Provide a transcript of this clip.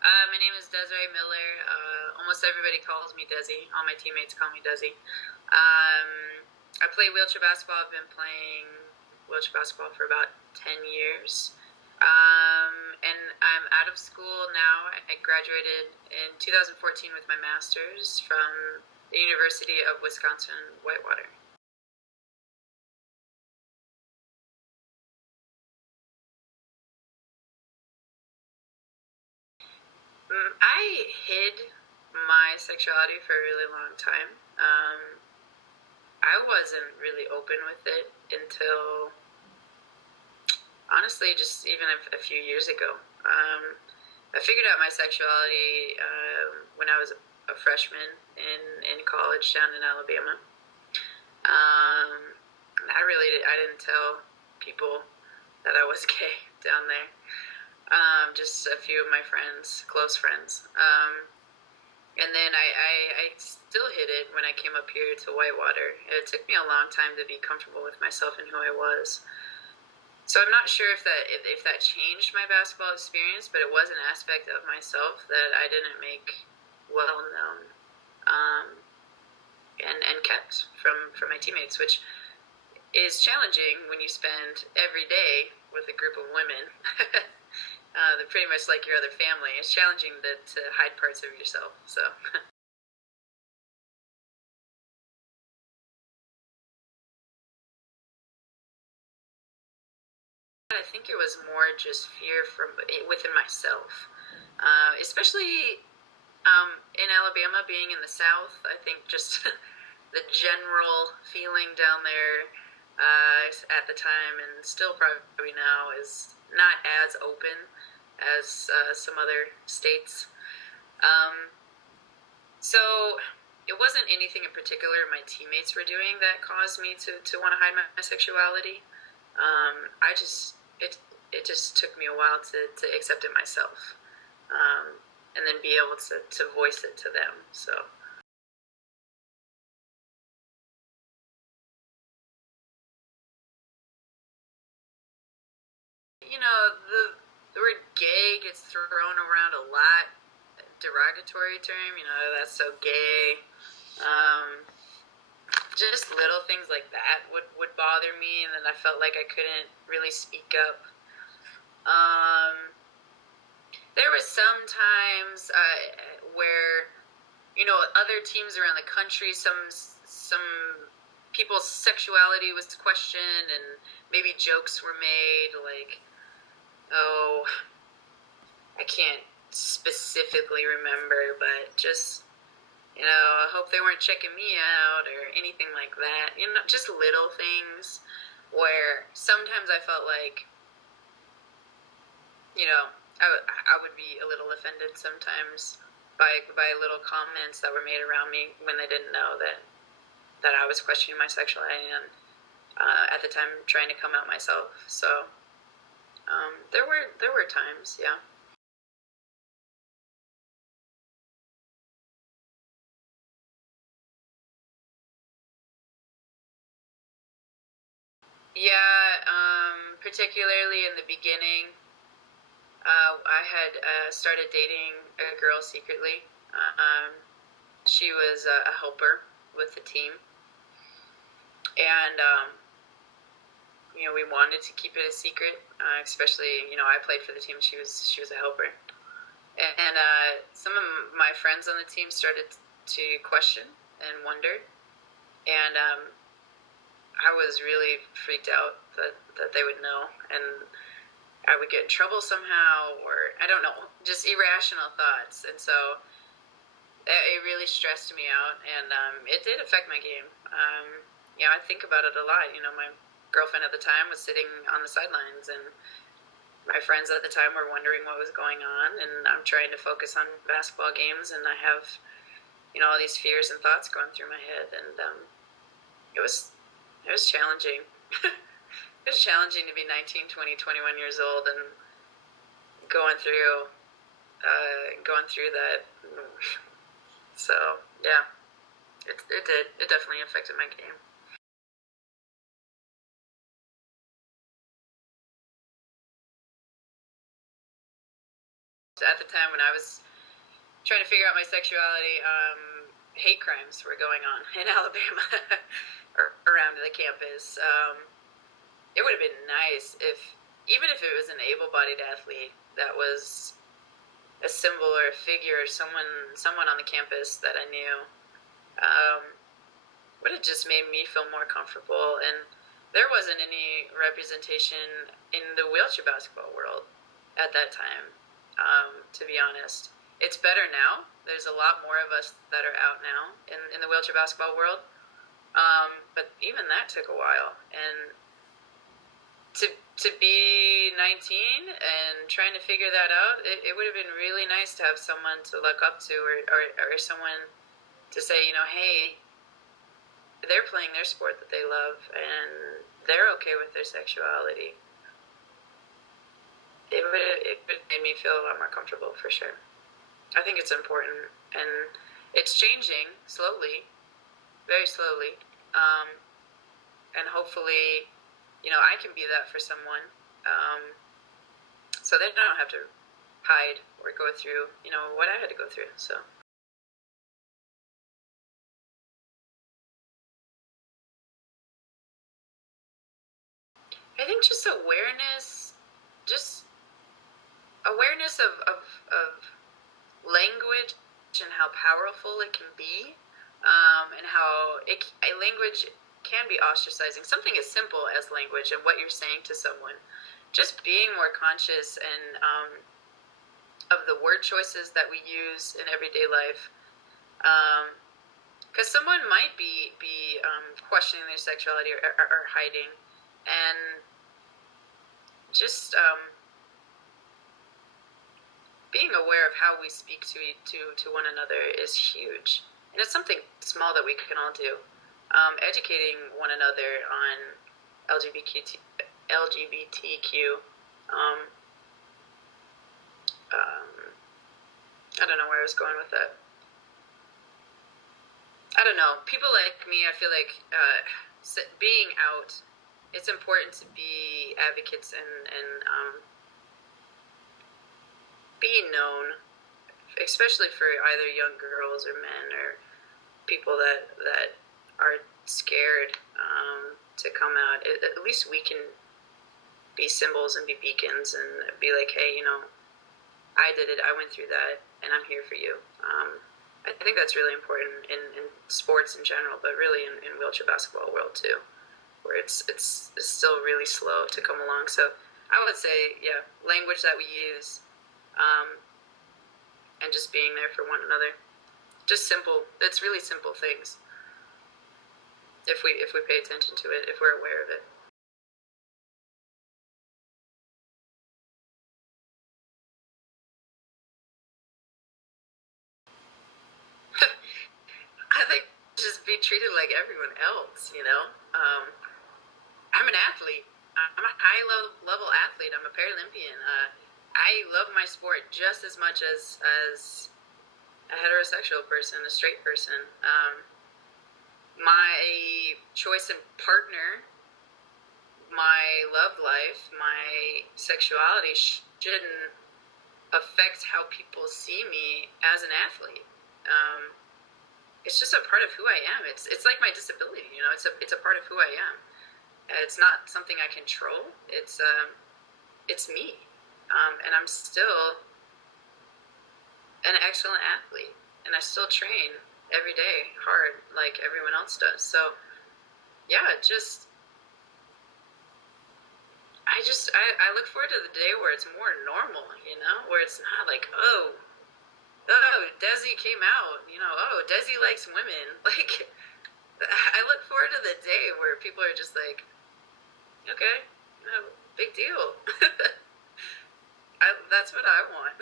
My name is Desiree Miller. Almost everybody calls me Desi. All my teammates call me Desi. I play wheelchair basketball. I've been playing wheelchair basketball for about 10 years. And I'm out of school now. I graduated in 2014 with my master's from the University of Wisconsin-Whitewater. I hid my sexuality for a really long time. I wasn't really open with it until honestly just even a few years ago. I figured out my sexuality when I was a freshman in college down in Alabama. I didn't tell people that I was gay down there. Just a few of my friends, close friends. And then I still hid it when I came up here to Whitewater. It took me a long time to be comfortable with myself and who I was. So I'm not sure if that changed my basketball experience, but it was an aspect of myself that I didn't make well known, and kept from my teammates, which is challenging when you spend every day with a group of women. They're pretty much like your other family. It's challenging to hide parts of yourself. So I think it was more just fear from within myself, especially in Alabama, being in the South. I think just the general feeling down there at the time, and still probably now, is not as open as some other states. Um, so it wasn't anything in particular my teammates were doing that caused me to want to hide my sexuality. I just it just took me a while to accept it myself, and then be able to voice it to them. So the word gay gets thrown around a lot. Derogatory term, that's so gay. Um, just little things like that would bother me, and then I felt like I couldn't really speak up. Um, there was some times where other teams around the country, some people's sexuality was questioned, and maybe jokes were made like, oh, I can't specifically remember, but just I hope they weren't checking me out or anything like that. Just little things where sometimes I felt like, you know, I would be a little offended sometimes by little comments that were made around me when they didn't know that I was questioning my sexuality, and at the time trying to come out myself. So there were times, yeah. Yeah, particularly in the beginning, I had started dating a girl secretly. She was a helper with the team, and we wanted to keep it a secret, especially I played for the team. She was a helper, and some of my friends on the team started to question and wondered, and I was really freaked out that they would know, and I would get in trouble somehow, or I don't know, just irrational thoughts. And so it really stressed me out, and it did affect my game. I think about it a lot. My girlfriend at the time was sitting on the sidelines, and my friends at the time were wondering what was going on, and I'm trying to focus on basketball games, and I have, all these fears and thoughts going through my head, and it was challenging. It was challenging to be 19, 20, 21 years old and going through that. So yeah, it did. It definitely affected my game. at the time when I was trying to figure out my sexuality, hate crimes were going on in Alabama or around the campus. It would have been nice if, even if it was an able-bodied athlete that was a symbol or a figure, or someone on the campus that I knew, would have just made me feel more comfortable. And there wasn't any representation in the wheelchair basketball world at that time, to be honest. It's better now. There's a lot more of us that are out now in the wheelchair basketball world. But even that took a while. And to be 19 and trying to figure that out, it would have been really nice to have someone to look up to, or someone to say, hey, they're playing their sport that they love and they're okay with their sexuality. It would have made me feel a lot more comfortable, for sure. I think it's important, and it's changing slowly, very slowly, and hopefully, I can be that for someone, so they don't have to hide or go through, what I had to go through. So. I think just awareness of language and how powerful it can be, and how language can be ostracizing. Something as simple as language and what you're saying to someone. Just being more conscious and of the word choices that we use in everyday life. Because someone might be questioning their sexuality or hiding, and just being aware of how we speak to one another is huge. And it's something small that we can all do. Educating one another on LGBTQ. I don't know where I was going with that. I don't know. People like me, I feel like being out, it's important to be advocates and be known, especially for either young girls or men or people that are scared to come out. At least we can be symbols and be beacons and be like, hey, I did it, I went through that, and I'm here for you. I think that's really important in sports in general, but really in wheelchair basketball world too, where it's still really slow to come along. So I would say, yeah, language that we use, and just being there for one another. Just simple. It's really simple things. If we pay attention to it, if we're aware of it. I think just be treated like everyone else. I'm an athlete. I'm a high level athlete. I'm a Paralympian. I love my sport just as much as a heterosexual person, a straight person. My choice in partner, my love life, my sexuality shouldn't affect how people see me as an athlete. It's just a part of who I am. It's like my disability, it's a part of who I am. It's not something I control. It's me. And I'm still an excellent athlete, and I still train every day hard like everyone else does. So yeah, I look forward to the day where it's more normal, where it's not like, oh, Desi came out, oh, Desi likes women. Like, I look forward to the day where people are just like, okay, no, big deal. That's what I want.